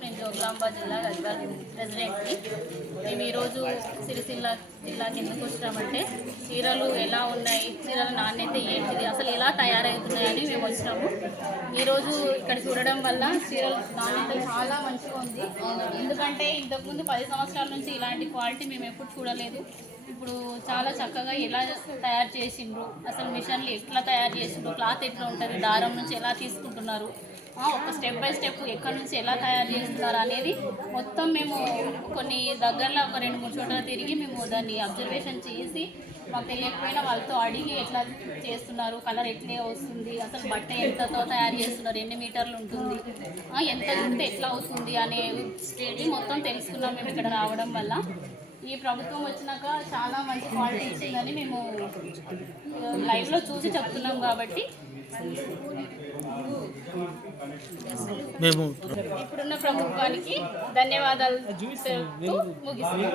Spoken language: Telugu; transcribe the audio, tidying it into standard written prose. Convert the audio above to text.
నేను జోగులాంబ జిల్లా గద్వాల్ ప్రెసిడెంట్ని. మేము ఈరోజు సిరిసిల్ల జిల్లాకి ఎందుకు వచ్చినామంటే చీరలు ఎలా ఉన్నాయి, చీరల నాణ్యత ఏంటిది, అసలు ఎలా తయారవుతున్నాయని మేము వచ్చినాము. ఈరోజు ఇక్కడ చూడడం వల్ల చీరల నాణ్యత చాలా మంచిగా ఉంది. ఎందుకంటే ఇంతకుముందు 10 సంవత్సరాల నుంచి ఇలాంటి క్వాలిటీ మేము ఎప్పుడు చూడలేదు. ఇప్పుడు చాలా చక్కగా ఎలా తయారు చేసిండ్రు, అసలు మిషన్లు ఎట్లా తయారు చేసిండ్రు, క్లాత్ ఎట్లా ఉంటుంది, దారం నుంచి ఎలా తీసుకుంటున్నారు, ఒక స్టెప్ బై స్టెప్ ఎక్కడి నుంచి ఎలా తయారు చేస్తున్నారు అనేది మొత్తం మేము కొన్ని దగ్గరలో ఒక 2-3 చోట్ల తిరిగి మేము దాన్ని అబ్జర్వేషన్ చేసి మాకు తెలియకపోయినా వాళ్ళతో అడిగి ఎట్లా చేస్తున్నారు, కలర్ ఎట్లే వస్తుంది, అసలు బట్ట ఎంతతో తయారు చేస్తున్నారు, ఎన్ని మీటర్లు ఉంటుంది, ఎంత ఉంటే ఎట్లా అవుతుంది అనే స్టేజ్ మొత్తం తెలుసుకున్నాం మేము ఇక్కడ రావడం వల్ల. ఈ ప్రభుత్వం వచ్చినాక చాలా మంచి క్వాలిటీ ఇచ్చిందని మేము లైవ్లో చూసి చెప్తున్నాం. కాబట్టి ఇప్పుడున్న ప్రభుత్వానికి ధన్యవాదాలు చెప్తూ ముగిస్తున్నాం.